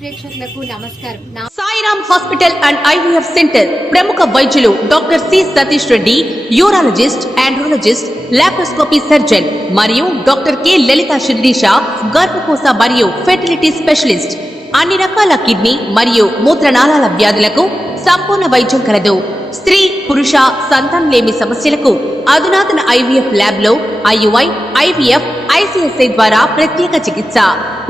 ప్రేక్షకులకు నమస్కారం. Sairam hospital and IVF centre ప్రముఖ వైద్యులు doctor C Satish Reddy, urologist, andrologist, laparoscopy surgeon మరియు డాక్టర్ కె లలిత శిరీష, గర్భకోశ మరియు ఫెర్టిలిటీ స్పెషలిస్ట్. అన్ని రకాల కిడ్నీ మరియు మూత్రనాళాల వ్యాధులకు సంపూర్ణ వైద్యం కలదు. స్త్రీ పురుష సంతానలేమి సమస్యలకు అధునాతన ఐవీఎఫ్ ల్యాబ్ లో ఐయుఐ, ఐవీఎఫ్, ఐసిఎస్ఐ ద్వారా ప్రత్యేక చికిత్స,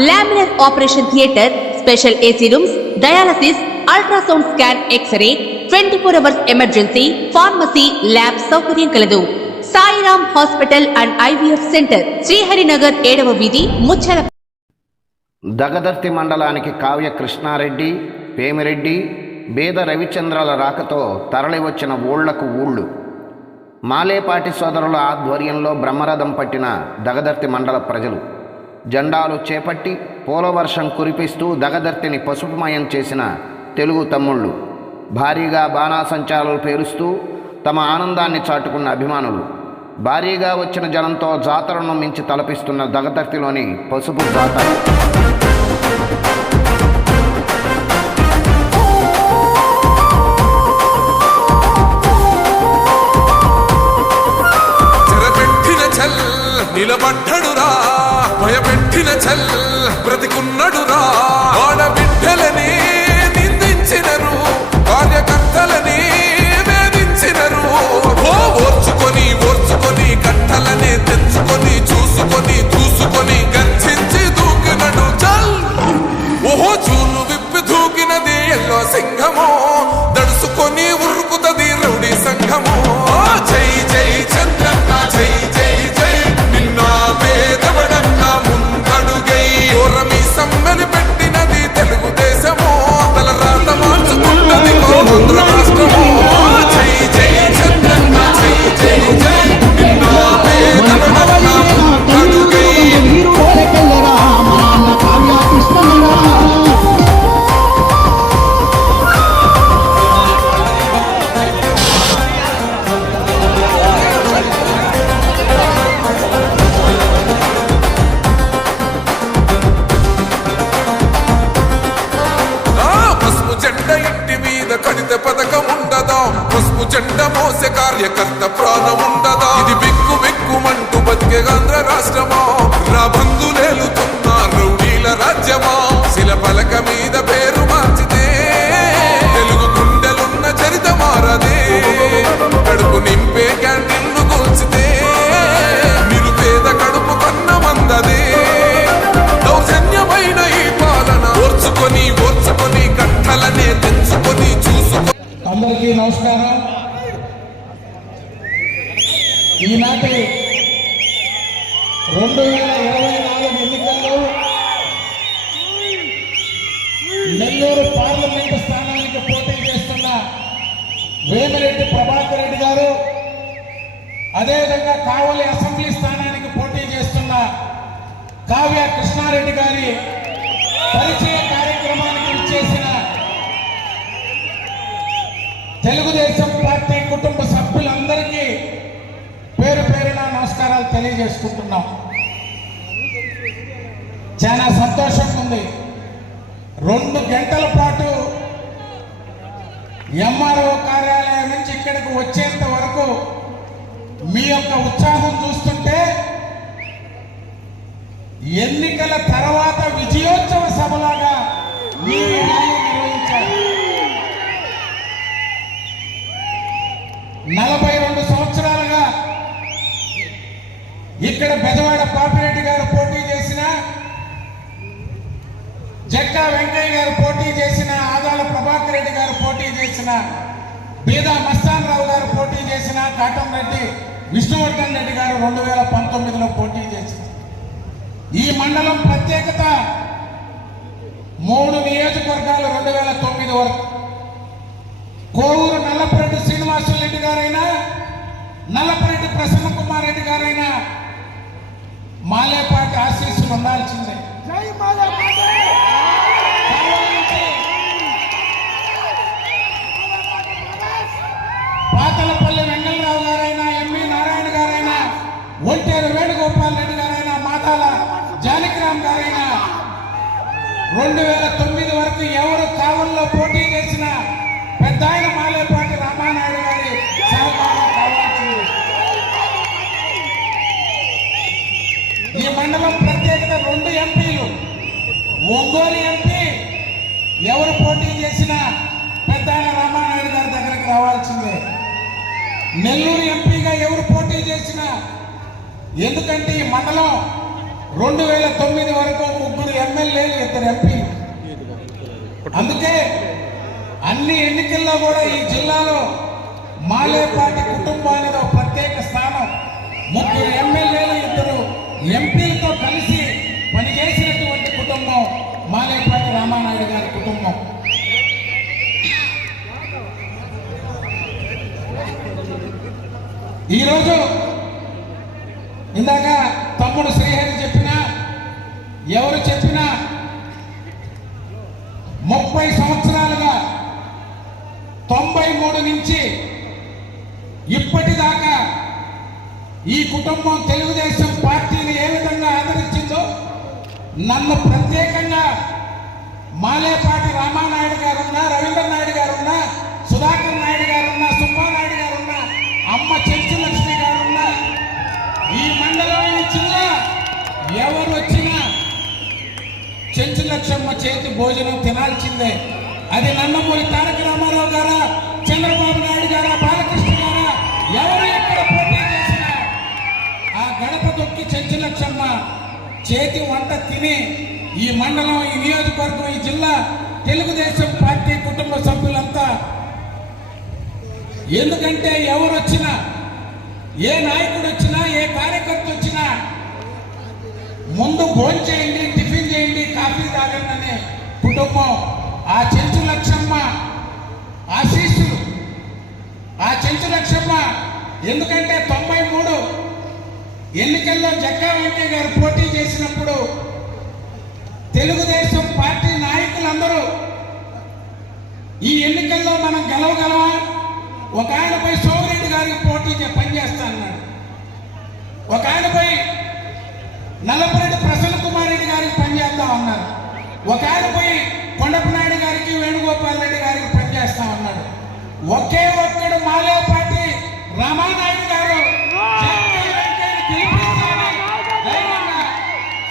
laminar operation theatre, special AC rooms, dialysis, ultrasound scan, X-ray, 24 hours emergency, pharmacy, lab సౌకర్యం కలదు. Sairam hospital and IVF centre, Sriharinagar 7వ వీధి, ముచ్చల. దగదర్తి మండలానికి కావ్య కృష్ణారెడ్డి, పేమిరెడ్డి, బేద రవిచంద్రాల రాకతో తరలివచ్చిన ఊళ్లకు ఊళ్ళు. మాలేపాటి సోదరుల ఆధ్వర్యంలో బ్రహ్మరథం పట్టిన దగదర్తి మండల ప్రజలు జెండాలు చేపట్టి పూలవర్షం కురిపిస్తూ దగదర్తిని పసుపుమయం చేసిన తెలుగు తమ్ముళ్ళు, భారీగా బాణాసంచారాలు పేరుస్తూ తమ ఆనందాన్ని చాటుకున్న అభిమానులు, భారీగా వచ్చిన జనంతో జాతరను మించి తలపిస్తున్న దగదర్తిలోని పసుపు జాతర. నిలబడ్డడురా భయపెట్టిన చల్ బ్రతికున్నడురా, ఆడబిడ్డలని నిందించినరు, కార్యకర్తలని వేధించినరు. ఓర్చుకొని ఓర్చుకొని కట్టలనే తెచ్చుకొని చూసుకొని దూసుకొని గర్జించి దూకినడు చల్. ఓహో చూలు విప్పి దూకినది ఎల్లో సింహము, దడుసుకొని ఉరుకుతది రౌడీ సంఘము. జై జై చంద్రన్న జై జై జై, సమ్మని పెట్టినది తెలుగుదేశము, తల రాత మార్చుకున్నది ఆంధ్ర రాష్ట్రము. జై జై చంద్రన్న జై జై జై, పసుపు జెండ మోసే కార్యకర్త ప్రాణం ఉండదా? ఇది బిక్కు బిక్కుమంటూ బతికే ఆంధ్ర రాష్ట్రమా, నా బంధులేలుతున్న రౌడీల రాజ్యమా. శిల పలక మీద పేరు మార్చితే తెలుగు గుండెలున్న చరిత మారదే, కడుపు నింపే క్యాంటీన్లు కూల్చితే నిరుపేద కడుపు కన్న మందదే. దౌర్జన్యమైన ఈ పాలన ఓర్చుకొని ఓర్చుకొని కట్టలనే తెచ్చుకొని చూసుకొని. అందరికీ నమస్కారం. ఈనాటి 2024 ఎన్నికల్లో నెల్లూరు పార్లమెంటు స్థానానికి పోటీ చేస్తున్న వేమిరెడ్డి ప్రభాకర్ రెడ్డి గారు, అదేవిధంగా కావలి అసెంబ్లీ స్థానానికి పోటీ చేస్తున్న కావ్య కృష్ణారెడ్డి గారి పరిచయ కార్యక్రమానికి ఇచ్చేసిన తెలుగుదేశం పార్టీ కుటుంబ సభ్యులందరికీ పేరు పేరున నమస్కారాలు తెలియజేసుకుంటున్నాం. చాలా సంతోషంగా ఉంది. 2 గంటల పాటు ఎంఆర్ఓ కార్యాలయం నుంచి ఇక్కడికి వచ్చేంత వరకు మీ యొక్క ఉత్సాహం చూస్తుంటే ఎన్నికల తర్వాత విజయోత్సవ సభలాగా మీరు ర్యాలీ నిర్వహించారు. 42 సంవత్సరాలుగా ఇక్కడ బెజవాడ పాపిరెడ్డి గారు పోటీ చేసిన, జక్కా వెంకయ్య గారు పోటీ చేసిన, ఆదాల ప్రభాకర్ రెడ్డి గారు పోటీ చేసిన, బీదా మస్తాన్ రావు గారు పోటీ చేసిన, కాటంరెడ్డి విష్ణువర్ధన్ రెడ్డి గారు 2019లో పోటీ చేసిన ఈ మండలం ప్రత్యేకత 3 నియోజకవర్గాలు 2009 వరకు. కోవూరు నల్లపరెడ్డి శ్రీనివాసులరెడ్డి గారైనా, నల్లపరెడ్డి ప్రసన్న కుమార్ రెడ్డి గారైనా మాలేపాటి ఆశీస్సులు ఉండాల్సిందే. పాతలపల్లి వెంగళరావు గారైనా, ఎంవి నారాయణ గారైనా, ఒంటేరు వేణుగోపాల్ రెడ్డి గారైనా, మాదాల జానకిరామ్ గారైనా 2009 వరకు ఎవరు కావల్లో పోటీ చేసిన పెద్ద ఆయన మాలేపాటి రామానాయుడు గారి సహకారం కావాల్సింది. ఈ మండలం ప్రత్యేకత 2 ఎంపీలు. ఒంగోలు ఎంపీ ఎవరు పోటీ చేసినా పెద్ద ఆయన రామానాయుడు గారి దగ్గరికి రావాల్సిందే. నెల్లూరు ఎంపీగా ఎవరు పోటీ చేసినా, ఎందుకంటే ఈ మండలం 2009 వరకు 3 ఎమ్మెల్యేలు 2 ఎంపీలు. అందుకే అన్ని ఎన్నికల్లో కూడా ఈ జిల్లాలో మాలేపాటి కుటుంబానికి ఒక ప్రత్యేక స్థానం. 3 ఎమ్మెల్యేలు 2 ఎంపీలతో కలిసి పనిచేసినటువంటి కుటుంబం మాలేపాటి రామానాయుడు గారి కుటుంబం. ఈరోజు ఇందాక తమ్ముడు శ్రీహరి చెప్పినా, ఎవరు చెప్పినా 30 సంవత్సరాలుగా 93 నుంచి ఇప్పటిదాకా ఈ కుటుంబం తెలుగుదేశం పార్టీని ఏ విధంగా ఆదరించిందో, నన్ను ప్రత్యేకంగా మాలేపాటి రామానాయుడు గారున్నా, రవీంద్ర నాయుడు గారున్నా, సుధాకర్ నాయుడు గారున్నా, సుబ్బానాయుడు గారున్నా, అమ్మ చెంచు లక్ష్మి గారున్నా, ఈ మండలం ఈ జిల్లా ఎవరు వచ్చినా చెంచు లక్ష్మమ్మ చేతి భోజనం తినాల్సిందే. అది నందమూరి తారక రామారావు గారా, చంద్రబాబు నాయుడు గారా, బాలకృష్ణ గారా, ఎవరు ఎక్కడ పోటీ చేసినా ఆ గడప దొక్కి చెంచు లక్ష్మమ్మ చేతి వంట తిని ఈ మండలం, ఈ నియోజకవర్గం, ఈ జిల్లా తెలుగుదేశం పార్టీ కుటుంబ సభ్యులంతా, ఎందుకంటే ఎవరు వచ్చినా, ఏ నాయకుడు వచ్చినా, ఏ కార్యకర్త వచ్చినా ముందు భోజనం చేయండి, టిఫిన్ చేయండి, కాఫీ తాగండి అనే కుటుంబం ఆ చెంచు లక్ష్మమ్మ ఆశీస్సులు. ఆ చెంచు లక్ష్మమ్మ ఎందుకంటే 93 ఎన్నికల్లో జక్కా వెంకయ్య గారు పోటీ చేసినప్పుడు తెలుగుదేశం పార్టీ నాయకులందరూ ఈ ఎన్నికల్లో మనం గెలవగలమా, ఒక ఆయనపై సోమిరెడ్డి గారికి పోటీ పనిచేస్తా అన్నాడు, ఒక ఆయనపై నల్లపురెడ్డి ప్రసన్న కుమార్ రెడ్డి గారికి పనిచేద్దాం అన్నారు, ఒక ఆయనపై కొండపు నాయుడు గారికి, వేణుగోపాల్ రెడ్డి గారికి పనిచేస్తాం అన్నాడు. ఒకే ఒక్కడు మాలేపాటి రామానాయుడు గారు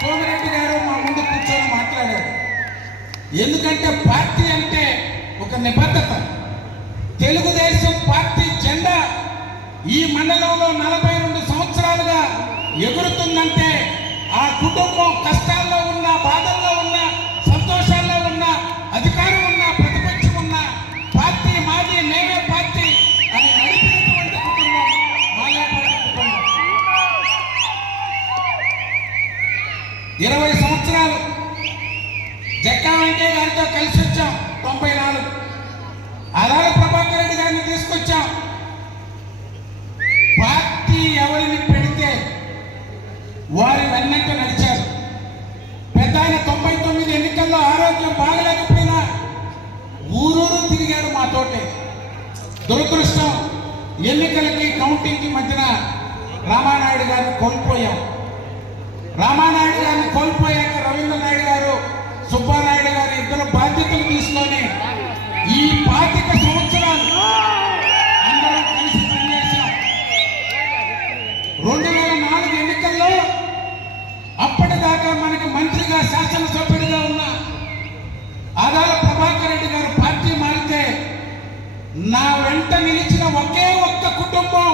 సోమిరెడ్డి గారు మా ముందు కూర్చొని మాట్లాడారు. ఎందుకంటే పార్టీ అంటే ఒక నిబద్ధత. తెలుగుదేశం పార్టీ జెండా ఈ మండలంలో 42 సంవత్సరాలుగా ఎగురుతుందంటే ఆ కుటుంబం కష్టాల్లో ఉన్న, బాధల్లో ఉన్న, సంతోషాల్లో ఉన్న, అధికారం ఉన్న, ప్రతిపక్షం ఉన్న, పార్టీ మాది, మేమే పార్టీ అని నడిపినటువంటి కుటుంబం మాలేపాటి కుటుంబం. 20 సంవత్సరాలు జక్కా వెంకయ్య గారితో కలిసి వచ్చాం. 94 ఆదాల ప్రభాకర్ రెడ్డి గారిని తీసుకొచ్చాం. పార్టీ ఎవరిని పెడితే వారి వెన్నట్టు నడిచారు. పెద్ద ఆయన 99 ఎన్నికల్లో ఆరోగ్యం బాగలేకపోయినా ఊరూరు తిరిగారు మాతోటే. దురదృష్టం, ఎన్నికలకి కౌంటింగ్కి మధ్యన రామానాయుడు గారిని కోల్పోయాం. రామానాయుడు గారిని కోల్పోయాక రవీంద్ర నాయుడు గారు, సుబ్బానాయుడు గారు ఇద్దరు బాధ్యతలు తీసుకొని ఈ 25 సంవత్సరాలు అందరం కలిసి పనిచేశాం. 2004 ఎన్నికల్లో అప్పటిదాకా మనకి మంత్రిగా, శాసనసభ్యుడిగా ఉన్న ఆదాల ప్రభాకర్ రెడ్డి గారు పార్టీ మారితే నా వెంట నిలిచిన ఒకే ఒక్క కుటుంబం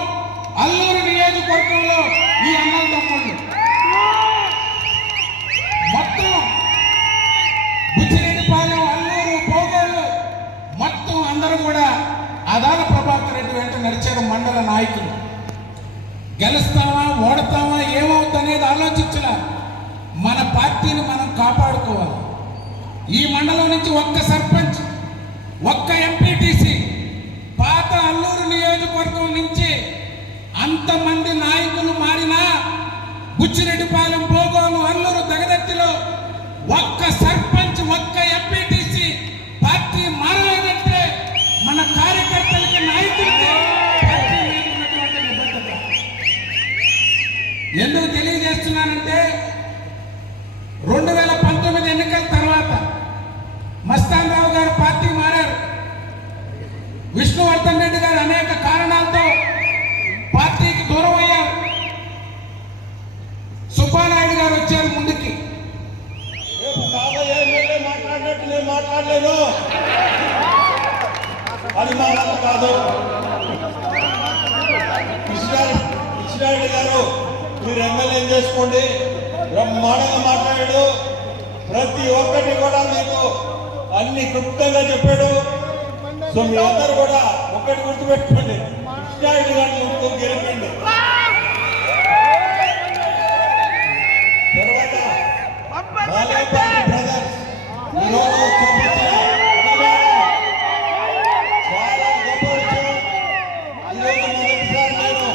అల్లూరు నియోజకవర్గంలో ఈ అన్నల తమ్ముళ్ళు. మొత్తం బుచ్చిరెడ్డిపాలెం, అల్లూరు, పోగోలు మొత్తం అందరూ కూడా ఆదాల ప్రభాకర్ రెడ్డి వెంట నడిచారు. మండల నాయకులు గెలుస్తామా, ఓడతామా, ఏమవుతుందనేది ఆలోచించలే. మన పార్టీని మనం కాపాడుకోవాలి. ఈ మండలం నుంచి ఒక్క సర్పంచ్, ఒక్క ఎంపీటీసీ, పాత అల్లూరు నియోజకవర్గం నుంచి అంతమంది నాయకులు మారినా బుచ్చిరెడ్డిపాలెం, పోగోలు, అల్లూరు, దగదత్తిలో ఒక్క సర్పంచ్, ఒక్క ఎంపీటీసీ పార్టీ మారలేదంటే మన కార్యకర్తలకి, నాయకులకి పార్టీ మీద ఉన్నటువంటి నిబద్ధత. ఎందుకు తెలియజేస్తున్నానంటే 2019 ఎన్నికల తర్వాత మస్తాన్ రావు గారు పార్టీ మారారు. విష్ణువర్ధన్ రెడ్డి గారు అనేక కారణాలతో పార్టీకి దూరం అయ్యారు. సుబ్బానాయుడు గారు వచ్చారు ముందుకి. మాట్లాడినట్టు నేను మాట్లాడలేదు, అది మా వల్ల కాదు. కృష్ణారెడ్డి గారు మీరు ఎమ్మెల్యే చేసుకోండి, బ్రహ్మాండంగా మాట్లాడాడు. ప్రతి ఒక్కటి కూడా మీకు అన్ని క్లుప్తంగా చెప్పాడు. సో మీ అందరూ కూడా ఒక్కటి గుర్తుపెట్టుకోండి, కృష్ణారెడ్డి గారిని గెలిపండి. తర్వాత బాలేపాటి బ్రదర్స్ ఈరోజు చూపించిన చాలా గొప్ప విషయం. ఈరోజు మొదటిసారి నేను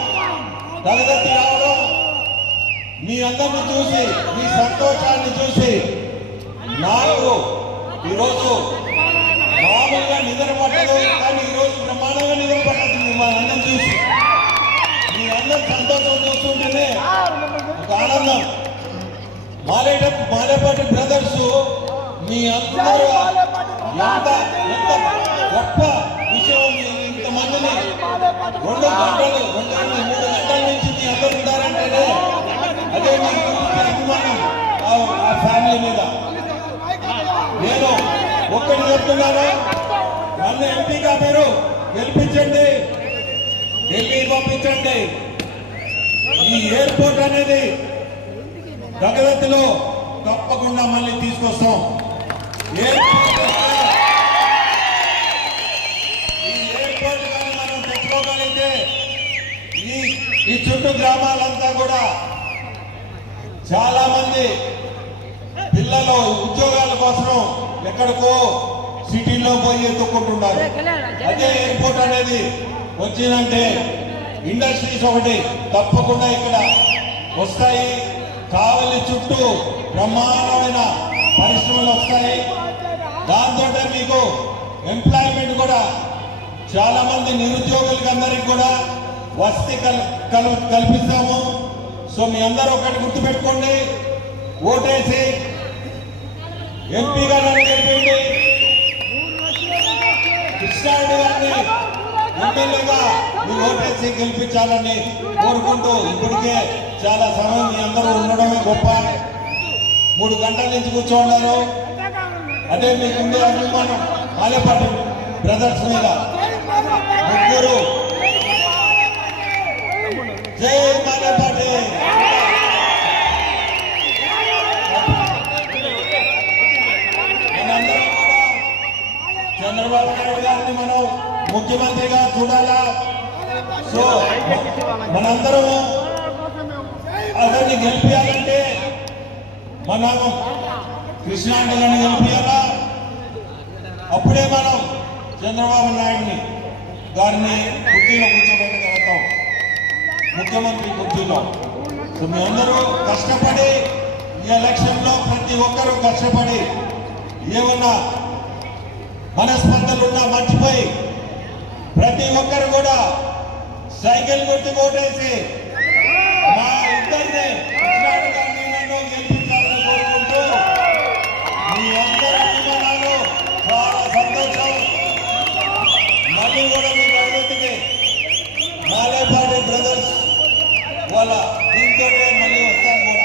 దళదత్తి రావడం, మీ అందరిని చూసి మీ సంతోషాన్ని చూసి నాకు ఈరోజు మామూలుగా నిద్ర పట్టదు, కానీ ఈరోజు బ్రహ్మాండంగా నిద్ర పట్టదు. మా అందరం చూసి మీ అందరి సంతోషం చూస్తుంటేనే ఒక ఆనందం. మాలేపాటి బ్రదర్స్ మీ అందరూ ఎంత గొప్ప విషయం. ఇంతమందిని 2 గంటలు 3 గంటల నుంచి మీ అందరూ ఉంటారంటేనే అదే మీకు చూపించే అభిమానం ఆ ఫ్యామిలీ మీద. నేను ఒక్కటి చెప్తున్నాను, నన్ను ఎంపీగా మీరు గెలిపించండి, ఢిల్లీ పంపించండి. ఈ ఎయిర్పోర్ట్ అనేది దగదత్తిలో తప్పకుండా మళ్ళీ తీసుకొస్తాం. ఎయిర్పోర్ట్ ఈ ఎయిర్పోర్ట్ కానీ మనం తెచ్చుకోగలిగితే ఈ చుట్టూ గ్రామాలంతా కూడా చాలా మంది పిల్లలు ఉద్యోగాల కోసం ఎక్కడికో సిటీలో పోయి ఎత్తుకుంటున్నారు. అదే ఎయిర్పోర్ట్ అనేది వచ్చిందంటే ఇండస్ట్రీస్ ఒకటి తప్పకుండా ఇక్కడ వస్తాయి. కావలి చుట్టూ బ్రహ్మాండమైన పరిశ్రమలు వస్తాయి. దాంతో మీకు ఎంప్లాయ్మెంట్ కూడా చాలా మంది నిరుద్యోగులకి అందరికి కూడా వసతి కల్పిస్తాము. సో మీ అందరూ ఒకటి గుర్తుపెట్టుకోండి, ఓటేసి ఎంపీగా నన్ను గెలిపండి, కృష్ణారెడ్డి గారిని ఎమ్మెల్యేగా మీరు ఓటేసి గెలిపించాలని కోరుకుంటూ, ఇప్పటికే చాలా సమయం మీ అందరూ ఉండడమే గొప్ప. 3 గంటల నుంచి కూర్చోన్నారు. అదే మీకు ఉండే అభిమానం మాలేపాటి బ్రదర్స్ మీద. ముగ్గురు జై మాలేపాటి. మనందరం కూడా చంద్రబాబు నాయుడు గారిని మనం ముఖ్యమంత్రిగా చూడాలా. సో మనందరం అతన్ని గెలిపించాలంటే మనం కృష్ణారెడ్డి గారిని గెలిపించాలా. అప్పుడే మనం చంద్రబాబు నాయుడిని గారిని కుర్చీలో కూర్చోబెట్టగలుగుతాం, ముఖ్యమంత్రి కుర్చీలో. సో మీ అందరూ కష్టపడి ఈ ఎలక్షన్లో ప్రతి ఒక్కరూ కష్టపడి ఏమన్నా మనస్పర్ధలున్నా మర్చిపోయి ప్రతి ఒక్కరు కూడా సైకిల్ గుర్తు ఓటేసి మా ఇద్దరిని కృష్ణారెడ్డి గారిని నన్ను గెలిపించాలని కోరుకుంటూ మీ అందరి అభిమానాలు చాలా సంతోషం. మళ్ళీ కూడా మీ భగవతికి మాలేపాటి బ్రదర్స్ వాళ్ళ దీంతో మళ్ళీ వస్తాను కూడా.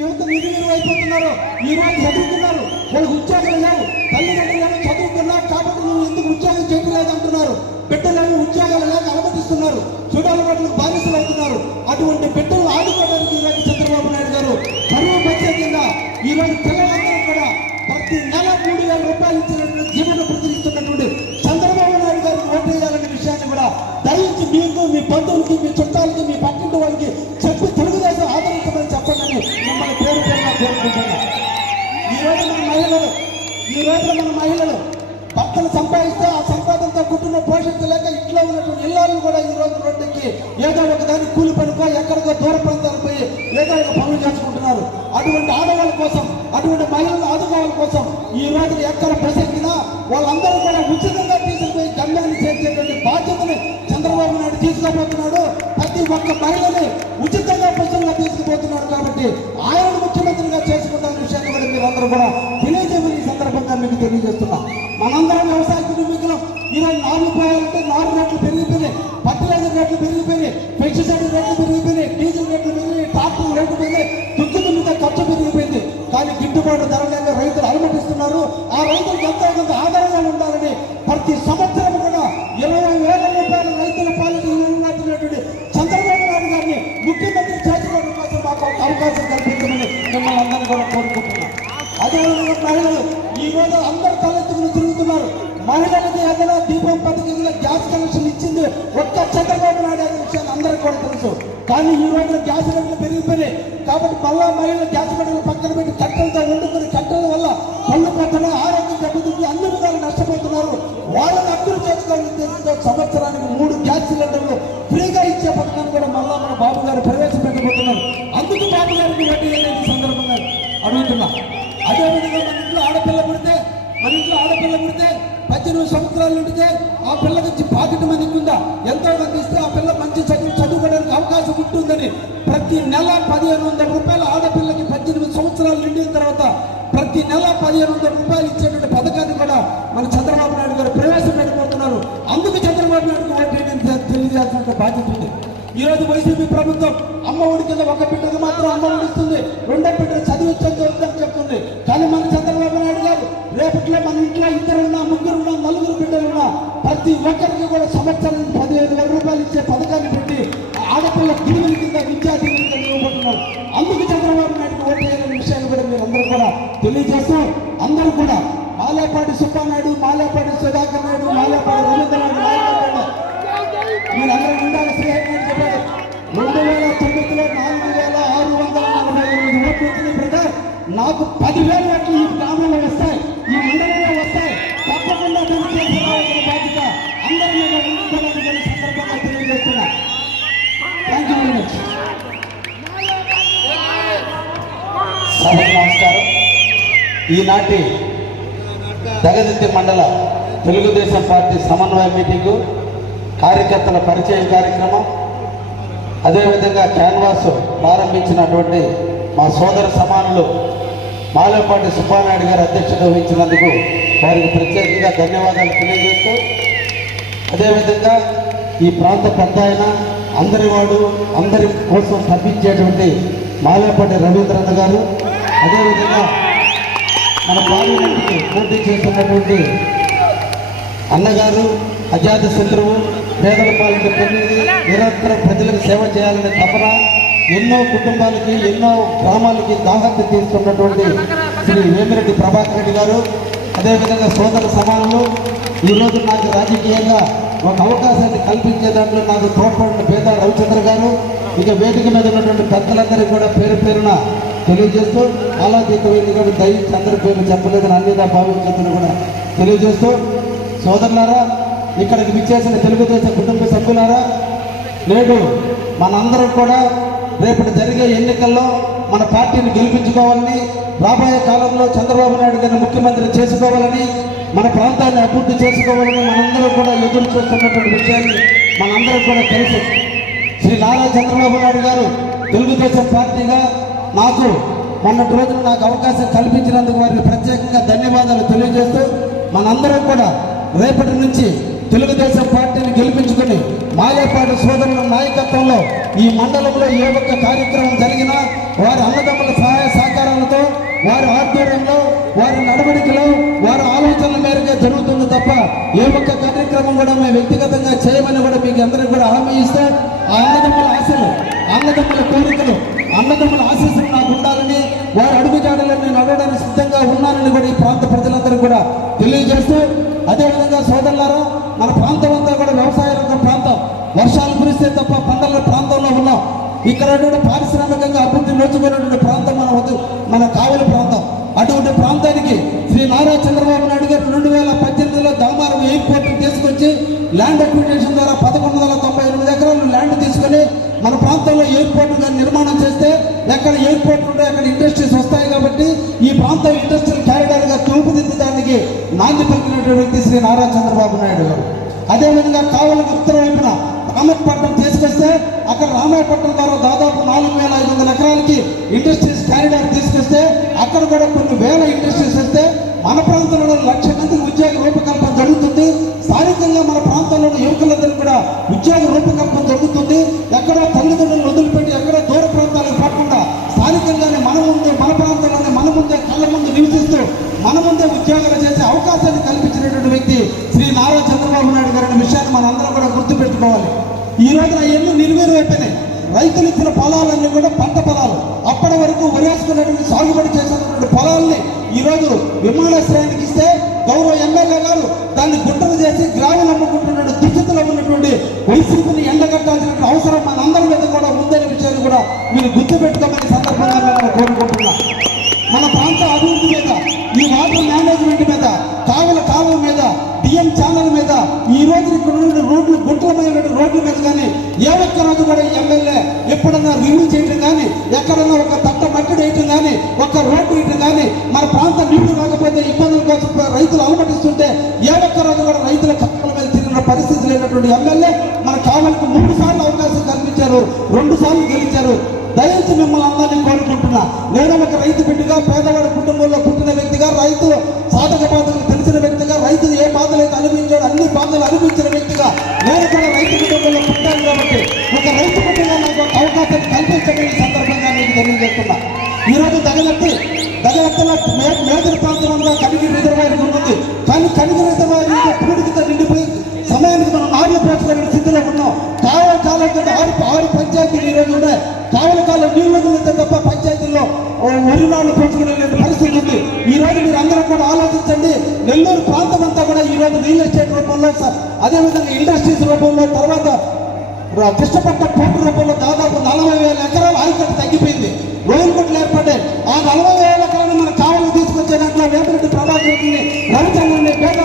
యువత నిధులు అయిపోతున్నారు, ఈ రోజు చదువుతున్నారు, వాళ్ళకి ఉద్యోగాలు లేవు, తల్లిదండ్రులు చదువుతున్నారు కాబట్టి నువ్వు ఎందుకు ఉద్యోగం చేయలేదు అంటున్నారు. బిడ్డలను ఉద్యోగాలు లేక అనుమతిస్తున్నారు, చూడాలి వాటికి బానిసలు అవుతున్నారు. అటువంటి బిడ్డలు ఆదుకోవడానికి ఈరోజు చంద్రబాబు నాయుడు గారు కరువు బడ్జెట్ కింద ఈరోజు పిల్లలందరూ కూడా ప్రతి నెల 3,000 రూపాయలు ఇచ్చినటువంటి జీవన ప్రతిస్తున్నటువంటి చంద్రబాబు నాయుడు గారికి ఓటు వేయాలనే విషయాన్ని కూడా దయించి మీకు, మీ బంధువులకి, మీ చుట్టాలకి, మీ పక్కింటి వాళ్ళకి చెప్పి తెలుగుదేశం ఆదరించమని చెప్పండి మిమ్మల్ని పేరు పేరుగా కోరుకుంటున్నాం. ఈ రోజున మన మహిళలు భర్తలు సంపాదిస్తే ఆ సంపాదనతో కుటుంబం పోషించలేక ఇంట్లో ఉన్నటువంటి ఇళ్ళను కూడా ఈ రోజు రోడ్డుకి ఏదో ఒక దాన్ని కూలి పనుకో ఎక్కడికో దూర ప్రాంతాలకు పోయి ఏదో ఒక పనులు చేసుకుంటున్నారు. అటువంటి ఆడవాళ్ళ కోసం, అటువంటి మహిళలు ఆదుకోవాల కోసం ఈ రోజు ఎక్కడ ప్రసంగినా వాళ్ళందరూ కూడా ఉచితంగా తీసుకుపోయి గమ్యాన్ని చేర్చేటువంటి బాధ్యతని చంద్రబాబు నాయుడు తీసుకోబోతున్నాడు. ప్రతి ఒక్క మహిళని ఉచితంగా బస్సులుగా తీసుకుపోతున్నాడు. కాబట్టి ఆయన ప్రజలందరూ కూడా తెలియజేయమని ఈ సందర్భంగా మీకు తెలియజేస్తున్నా. మనందరం వ్యవసాయ కుటుంబీకులం. ఈరోజు నాలుగు పోవాలంటే 4 రేట్లు పెరిగిపోయినాయి, ఫర్టిలైజర్ రేట్లు పెరిగిపోయినాయి, పెస్టిసైడ్ రేట్లు పెరిగిపోయినాయి, డీజిల్ రేట్లు పెరిగినాయి, ట్రాక్టర్ రేట్లు పెరిగినాయి, దుక్కి మీద ఖర్చు పెరిగిపోయింది. కానీ గిట్టుబాటు ధర లేక రైతులు అలమటిస్తున్నారు. ఆ రైతులకు ఎంతో కొంత ఆధారంగా ఉండాలని ప్రతి సంవత్సరం కూడా 20,000 రూపాయల రైతుల పాలన ఉన్నటువంటి చంద్రబాబు నాయుడు గారిని ముఖ్యమంత్రి చేసుకోవడం కోసం మాకు ఒక అవకాశం కల్పించమని మిమ్మల్ని అందరినీ కూడా కోరుకుంటున్నాం. అదేవిధంగా మహిళలు ఈ రోజు అందరూ తలెత్తుకుని తిరుగుతున్నారు. మహిళలకి ఏదైనా దీపం పథకంలో గ్యాస్ కనెక్షన్ ఇచ్చింది ఒక్క చంద్రబాబు నాయుడు అనే విషయాన్ని అందరికీ కూడా తెలుసు. కానీ ఈ రోజున గ్యాస్ రేట్లు పెరిగిపోయినాయి కాబట్టి మళ్ళా మహిళలు గ్యాస్ రేట్లు పక్కన పెట్టి కట్టెలతో వండుకుని కట్టెల వల్ల పళ్ళు పట్టడం, ఆరోగ్యం దెబ్బతింది, అన్ని విధాలు నష్టపోతున్నారు. వాళ్ళని అభివృద్ధి చేసుకోవాలని ఉద్దేశంతో సంవత్సరానికి 3 గ్యాస్ సిలిండర్లు ఫ్రీగా ఇచ్చే పథకాన్ని కూడా మళ్ళా మన బాబు గారు ప్రవేశపెట్టబోతున్నారు. అందుకు బాబు గారికి వడ్డీ అనేది సందర్భంగా అడుగుతున్నా. అదేవిధంగా మన ఇంట్లో ఆడపిల్ల పుడితే 18 సంవత్సరాలు ఉంటే ఆ పిల్లకి పాకెట్ మనీ ఉందా ఎంతో మంది ఇస్తే ఆ పిల్ల మంచి చదువుకోవడానికి అవకాశం ఉంటుందని ప్రతి నెల 1,500 రూపాయలు ఆడపిల్లకి 18 సంవత్సరాలు నిండిన తర్వాత ప్రతి నెల 1,500 రూపాయలు ఇచ్చేటువంటి పథకాన్ని కూడా మన చంద్రబాబు నాయుడు గారు ప్రవేశపెట్టబోతున్నారు. అందుకు చంద్రబాబు నాయుడు ఓటు తెలియజేయాల్సిన బాధ్యత ఉంది. ఈ రోజు వైసీపీ ప్రభుత్వం అమ్మ ఒడి కింద ఒక బిడ్డకు మాత్రం అమ్మ ఒడి ఇస్తుంది, 2వ బిడ్డ చదివించని చెప్తుంది. కానీ మన చంద్రబాబు నాయుడు గారు రేపట్లో మన ఇంట్లో 2 ఉన్నా, 3 ఉన్నా, 4 బిడ్డలున్నా ప్రతి ఒక్కరికి కూడా సంవత్సరానికి 15,000 రూపాయలు ఇచ్చే పథకాన్ని పెట్టి ఆడపిల్ల దీవుల కింద విద్యార్థి ఇవ్వబోతున్నారు. అందుకు చంద్రబాబు నాయుడు ఓటు వేయాలనే విషయాన్ని కూడా మీరు అందరూ కూడా తెలియజేస్తూ అందరూ కూడా మాలేపాటి సుబ్బానాయుడు, మాలేపాటి సుధాకర్ నాయుడు, మాలేపాటి రవీంద్రనాయుడు నాయకత్వంలో మీరందరూ ఉండాలి. శ్రీహరి చెప్పారు 2009లో 4,648 ఓట్లు వచ్చినాయి బ్రదర్. నాకు 10,000 ఓట్లు ఈ గ్రామంలో వస్తాయి, ఈ మండలంలో వస్తాయి. తప్పకుండా చేసిన బాధ్యత అందరి మీద ఉండాలని సందర్భంగా తెలియజేస్తున్నా. Thank you very much. సభకు నమస్కారం. ఈనాటి దగదత్తి మండల తెలుగుదేశం పార్టీ సమన్వయ మీటింగు, కార్యకర్తల పరిచయ కార్యక్రమం, అదేవిధంగా క్యాన్వాస్ ప్రారంభించినటువంటి మా సోదర సమానులు మాలేపాటి సుబ్బానాయుడు గారు అధ్యక్షత వహించినందుకు వారికి ప్రత్యేకంగా ధన్యవాదాలు తెలియజేస్తూ, అదేవిధంగా ఈ ప్రాంత పెద్ద ఆయన అందరి కోసం తప్పించేటువంటి మాలేపాటి రవీంద్రనాథ్ గారు, అదేవిధంగా మన పార్లమెంట్కి పోటీ చేస్తున్నటువంటి అన్నగారు, అజాత శత్రువు, పేదల పాలన ప్రతినిధి, నిరంతరం ప్రజలకు సేవ చేయాలనే తపన, ఎన్నో కుటుంబాలకి ఎన్నో గ్రామాలకి దాహత్య తీస్తున్నటువంటి శ్రీ వేమిరెడ్డి ప్రభాకర్ రెడ్డి గారు, అదేవిధంగా సోదర సమానులు, ఈరోజు నాకు రాజకీయంగా ఒక అవకాశాన్ని కల్పించే దాంట్లో నాకు తోడ్పడిన పేద రవిచంద్ర గారు, ఇక వేదిక మీద ఉన్నటువంటి పెద్దలందరికీ కూడా పేరు పేరున తెలియజేస్తూ, ఆలాతీతమైందిగా దయచేసి అందరి పేరు చెప్పలేదని అన్నిదా భావించేందుకు కూడా తెలియజేస్తూ, సోదరులారా, ఇక్కడికి విచ్చేసిన తెలుగుదేశం కుటుంబ సభ్యులారా, నేడు మనందరం కూడా రేపటి జరిగే ఎన్నికల్లో మన పార్టీని గెలిపించుకోవాలని, రాబోయే కాలంలో చంద్రబాబు నాయుడు గారిని ముఖ్యమంత్రి చేసుకోవాలని, మన ప్రాంతాన్ని అభివృద్ధి చేసుకోవాలని మనందరం కూడా ఎదురు చూస్తున్నటువంటి విషయాన్ని మనందరం కూడా తెలుసు. శ్రీ నారా చంద్రబాబు నాయుడు గారు తెలుగుదేశం పార్టీగా నాకు మొన్నటి రోజున నాకు అవకాశం కల్పించినందుకు వారికి ప్రత్యేకంగా ధన్యవాదాలు తెలియజేస్తూ, మనందరం కూడా రేపటి నుంచి తెలుగుదేశం పార్టీని గెలిపించుకుని మాలేపాటి సోదరుల నాయకత్వంలో ఈ మండలంలో ఏ ఒక్క కార్యక్రమం జరిగినా వారి అన్నదమ్ముల సహాయ సహకారాలతో, వారి ఆధ్వర్యంలో, వారి నడవడికలో, వారి ఆలోచనల మేరకే జరుగుతుంది తప్ప ఏ ఒక్క కార్యక్రమం కూడా మేము వ్యక్తిగతంగా చేయమని కూడా మీకు అందరికీ కూడా హామీ ఇస్తూ, ఆ అన్నదమ్ముల ఆశలు, అన్నదమ్ముల కోరికలు, అన్నదమ్ముల ఆశీస్సులు నాకు ఉండాలని, వారి అడుగుజాడలను నేను నడవడానికి సిద్ధంగా ఉన్నానని కూడా ఈ ప్రాంత ప్రజలందరూ కూడా తెలియజేస్తూ, అదేవిధంగా సోదరులారా, మన ప్రాంతం అంతా కూడా వ్యవసాయ రంగ ప్రాంతం, వర్షాలు కురిస్తే తప్ప పంటల ప్రాంతంలో ఉన్నాం. ఇక్కడ పారిశ్రామికంగా అభివృద్ధి నోచుకున్నటువంటి ప్రాంతం మన కావలి ప్రాంతం. అటువంటి ప్రాంతానికి శ్రీ నారా చంద్రబాబు నాయుడు గారు 2018లో దామారం ఎయిర్పోర్ట్ తీసుకొచ్చి ల్యాండ్ అక్విజిషన్ ద్వారా 1198 ఎకరాలు ల్యాండ్ తీసుకొని మన ప్రాంతంలో ఎయిర్పోర్ట్ నిర్మాణం చేస్తే ఎక్కడ ఎయిర్పోర్ట్ ఉంటే అక్కడ ఇండస్ట్రీస్ వస్తాయి కాబట్టి ఈ ప్రాంతం ఇండస్ట్రియల్ కారిడార్గా రూపుదిద్దడానికి నాంది పలికినటువంటి వ్యక్తి శ్రీ నారా చంద్రబాబు నాయుడు గారు. అదేవిధంగా కావలికి ఉత్తర వైపున రామపట్నం తీసుకొస్తే అక్కడ రామాయపట్నం ద్వారా దాదాపు 4,500 ఎకరాలకి ఇండస్ట్రీస్ కారిడార్ తీసుకొస్తే అక్కడ కూడా కొన్ని వేల ఇండస్ట్రీస్ వస్తే మన ప్రాంతంలో 1,00,000 మందికి ఉద్యోగ రూపకల్పన జరుగుతుంది. స్థానికంగా మన ప్రాంతంలో యువకులందరూ కూడా ఉద్యోగ రూపకల్పన జరుగుతుంది. ఎక్కడో తల్లిదండ్రులను వదిలిపెట్టి ఎక్కడో దూర ప్రాంతాలకు పోకుండా స్థానికంగానే మన ముందే మన ప్రాంతంలోనే మన ముందే కళ్ళ ముందు నివసిస్తూ మన ముందే ఉద్యోగాలు చేసే అవకాశాన్ని కల్పించినటువంటి వ్యక్తి శ్రీ నారా చంద్రబాబు నాయుడు గారి అనే విషయాన్ని మన అందరం కూడా గుర్తుపెట్టుకోవాలి. ఈ రోజున ఎన్ని నిర్వీర్యమైపోయినాయి. రైతులు ఇచ్చిన పొలాలన్నీ కూడా పంట పొలాలు. అప్పటి వరకు వరేసుకున్నటువంటి సాగుబడి చేసినటువంటి పొలాల్ని ఈరోజు విమానాశ్రయానికి ఇస్తే గౌరవ ఎమ్మెల్యే గారు దాన్ని గుట్టలు చేసి గ్రామాలు అమ్ముకుంటున్న దుస్థితిలో ఉన్నటువంటి వైసీపీని ఎండగట్టాల్సినటువంటి అవసరం మనందరి మీద కూడా ఉందనే విషయాన్ని కూడా మీరు గుర్తుపెట్టుకోమని సందర్భంగా మేము కోరుకుంటున్నాం. మన ప్రాంత అభివృద్ధి మీద, ఈ వాటర్ మేనేజ్మెంట్ మీద, కాలువ మీద, డిఎం ఛానల్ మీద, ఈ రోజు ఇక్కడ ఉన్న రోడ్లు గుంటలమైన రోడ్ల మీద కానీ ఏ ఒక్క రోజు కూడా ఎమ్మెల్యే ఎప్పుడన్నా రివ్యూ చేయటం కానీ, ఎక్కడన్నా ఒక తట్ట మట్టి వేయటం కానీ, ఒక రోడ్డు వేయటం కానీ, మన ప్రాంత నీళ్లు రాకపోతే ఇబ్బందుల కోసం రైతులు అలమటిస్తుంటే ఏ ఒక్క రోజు కూడా రైతుల కట్టల మీద తిరిగిన పరిస్థితి లేనటువంటి ఎమ్మెల్యే మన కావలికి 3 సార్లు అవకాశం కల్పించారు, 2 సార్లు గెలిచారు. దయచేసి మిమ్మల్ని అందరినీ కోరుకుంటున్నా. నేను ఒక రైతు బిడ్డగా, పేదవాడి కుటుంబంలో పుట్టిన వ్యక్తిగా, రైతు సాధక బాధలు తెలిసిన వ్యక్తిగా, రైతు ఏ బాధలు అయితే అనుభవించాడో అన్ని బాధలు అనుభవించిన వ్యక్తిగా నేను కూడా రైతు కుటుంబంలో పుట్టాను కాబట్టి ఒక రైతు బిడ్డగా నాకు ఒక అవకాశం కల్పించమని సందర్భంగా మీకు తెలియజేస్తున్నా. ఈరోజు దగలెత్తల మేజర్ ప్రాంతం అంతా కనిగిరి రిజర్వాయర్ ఉంటుంది. కానీ కనిగిరి రిజర్వాయర్ పూడికితో నిండిపోయి సమయానికి మనం నార్లు పోర్చుకునే స్థితిలో ఉన్నాం. కాలం కింద 6 పంచాయతీలు ఈరోజు ఉన్నాయి. కాలం నీళ్ళు వదిలితే తప్ప పంచాయతీల్లో వరినాళ్ళు పోర్చుకునే పరిస్థితి ఉంది. ఈ రోజు మీరు అందరూ కూడా ఆలోచించండి. నెల్లూరు ప్రాంతం అంతా కూడా ఈ రోజు రియల్ ఎస్టేట్ రూపంలో, అదేవిధంగా ఇండస్ట్రీస్ రూపంలో, తర్వాత కృష్ణపట్ట పోర్టు రూపంలో దాదాపు 40,000 ఎకరాలు ఆయకట్టు తగ్గిపోయింది. రోయల్ కోట్లు ఏర్పడ్డాయి. ఆ 40,000 ఎకరాలు మన కావలికి తీసుకొచ్చే దాంట్లో వేమిరెడ్డి ప్రభాకర్ని, రవిచంద్రుని, పేద,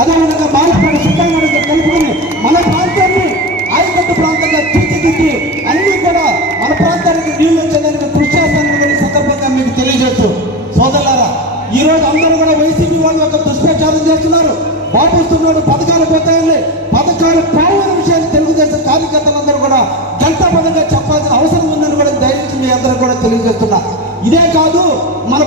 అదేవిధంగా బాలపేట సుబ్బారెడ్డి కలుపుకొని మన ప్రాంతాన్ని ఆయకట్టు ప్రాంతంగా తీర్చిదిద్ది అన్ని కూడా మన ప్రాంతానికి నీళ్లు వచ్చేదానికి కృషి చేస్తానని సందర్భంగా మీకు తెలియజేస్తూ, సోదరులారా, ఈ రోజు అందరూ కూడా వైసీపీ వాళ్ళు ఒక దుష్ప్రచారం చేస్తున్నారు. పాటిస్తున్నాడు పథకాలు పోతాయని. పథకాలు పోవని విషయాన్ని తెలుగుదేశం కార్యకర్తలందరూ కూడా గంటాపదంగా చెప్పాల్సిన అవసరం ఉందని కూడా దయచేసి మీ అందరూ కూడా తెలియజేస్తున్నా. ఇదే కాదు, మన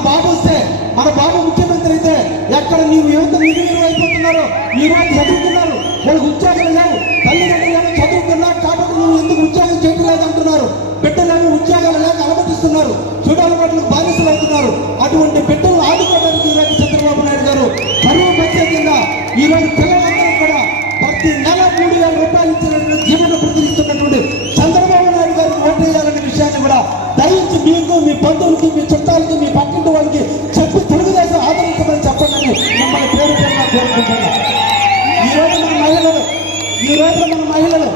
బాబు ముఖ్యమంత్రి అయితే ఎక్కడ నీవు యువత నిర్వీర్యం అయిపోతున్నారో, ఈ రోజు చదువుతున్నారు, వాళ్ళకి ఉద్యోగాలు లేవు, తల్లిదండ్రులు చదువుకున్నారు కాబట్టి నువ్వు ఎందుకు ఉద్యోగం చేయలేదు అంటున్నారు. బిడ్డలేమో ఉద్యోగాలు లేక అలమటిస్తున్నారు, చూడాలి వాటికి బానిసలు అవుతున్నారు. అటువంటి బిడ్డలు ఆదుకోవడానికి ఈరోజు చంద్రబాబు నాయుడు గారు కరువు బడ్జెట్ కింద ఈరోజు పిల్లలందరూ కూడా ప్రతి నెల 3,000 రూపాయలు ఇచ్చినటువంటి జీవన ప్రతినిస్తున్నటువంటి చంద్రబాబు నాయుడు గారికి ఓటేయాలనే విషయాన్ని కూడా దయచేసి మీకు, మీ బంధువులకి, మీ చుట్టాలకి, మీ పక్కింటి వాళ్ళకి చెప్పి తెలుగుదేశం ఆదరించమని చెప్పండి మిమ్మల్ని పేరుగా కోరుకుంటున్నాం. ఈ రోజు మన మహిళలు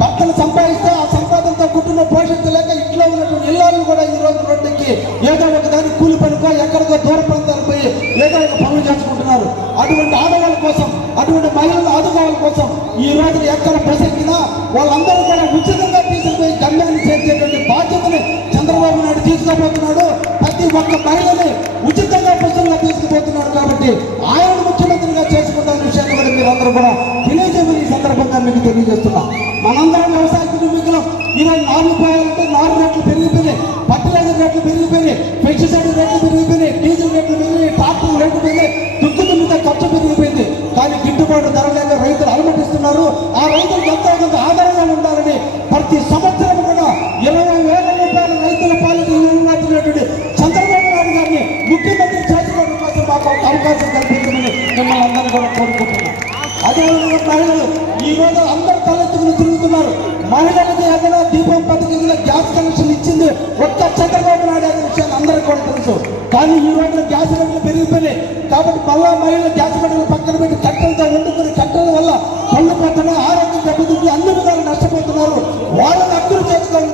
భర్తలు సంపాదిస్తే ఆ సంపాదనతో కుటుంబం పోషించలేక ఇంట్లో ఉన్నటువంటి ఇళ్ళను కూడా ఈ రోజు రోడ్డుకి ఏదో ఒక దానికి కూలి పనికో ఎక్కడికో దూర ప్రాంతాలకు పోయి ఏదో ఒక పనులు చేసుకుంటున్నారు. అటువంటి ఆడవాళ్ళ కోసం, అటువంటి మహిళలు ఆదుకోవాల కోసం ఈ రోజు ఎక్కడ ప్రసంగినా వాళ్ళందరూ కూడా ఉచితంగా తీసుకుపోయి గమ్యాన్ని చేర్చేటువంటి బాధ్యతని చంద్రబాబు నాయుడు తీసుకోబోతున్నాడు. ప్రతి ఒక్క మహిళని ఉచితంగా బస్సుల్లో తీసుకుపోతున్నాడు. కాబట్టి ఆయన ముఖ్యమంత్రిగా చేసుకుంటున్న విషయాన్ని కూడా మీరందరూ కూడా తెలియజేయమని ఈ సందర్భంగా మీకు తెలియజేస్తున్నా. మనందరం వ్యవసాయ కుటుంబీకులం. ఈరోజు నార్లు పోయాలంటే 4 రేట్లు పెరిగిపోయినాయి, ఫర్టిలైజర్ రేట్లు పెరిగిపోయినాయి, పెస్టిసైడ్ రేట్లు పెరిగిపోయినాయి, డీజిల్ రేట్లు పెరిగినాయి, ట్రాక్టర్ రేట్లు పెరిగినాయి, దుక్కు మీద ఖర్చు పెరిగిపోయింది. కానీ గిట్టుబాటు ధర లేక రైతులు అలమటిస్తున్నారు. ఆ రైతులకు ఎంతో కొంత ఆధారంగా ఉండాలని ప్రతి సంవత్సరం కూడా 20,000 రూపాయల రైతుల పాలన ఇవ్వబోతున్నటువంటి చంద్రబాబు నాయుడు గారిని ముఖ్యమంత్రి చేసుకోవడం కోసం మాకు అవకాశం కల్పించమని మిమ్మల్ని అందరూ కూడా కోరుకుంటున్నాం. అదేవిధంగా మహిళలు ఈ రోజు అందరూ తలెత్తుకుని తిరుగుతున్నారు. మహిళలకు ఏదైనా దీపం పథకంలో గ్యాస్ కనెక్షన్ ఇచ్చింది ఒక్క చంద్రబాబు నాయుడు అనే విషయాన్ని అందరికీ కూడా తెలుసు. కానీ ఈ రోజు గ్యాస్ రేట్లు పెరిగిపోయినాయి. కాబట్టి మళ్ళా మహిళలు గ్యాస్ బండలు పక్కన పెట్టి కట్టెలతో వండుకుని కట్టెల వల్ల పళ్ళు పట్టడం, ఆరోగ్యం దెబ్బతింది, అన్ని విధాలు నష్టపోతున్నారు. వాళ్ళని అర్థం చేసుకోవాలి.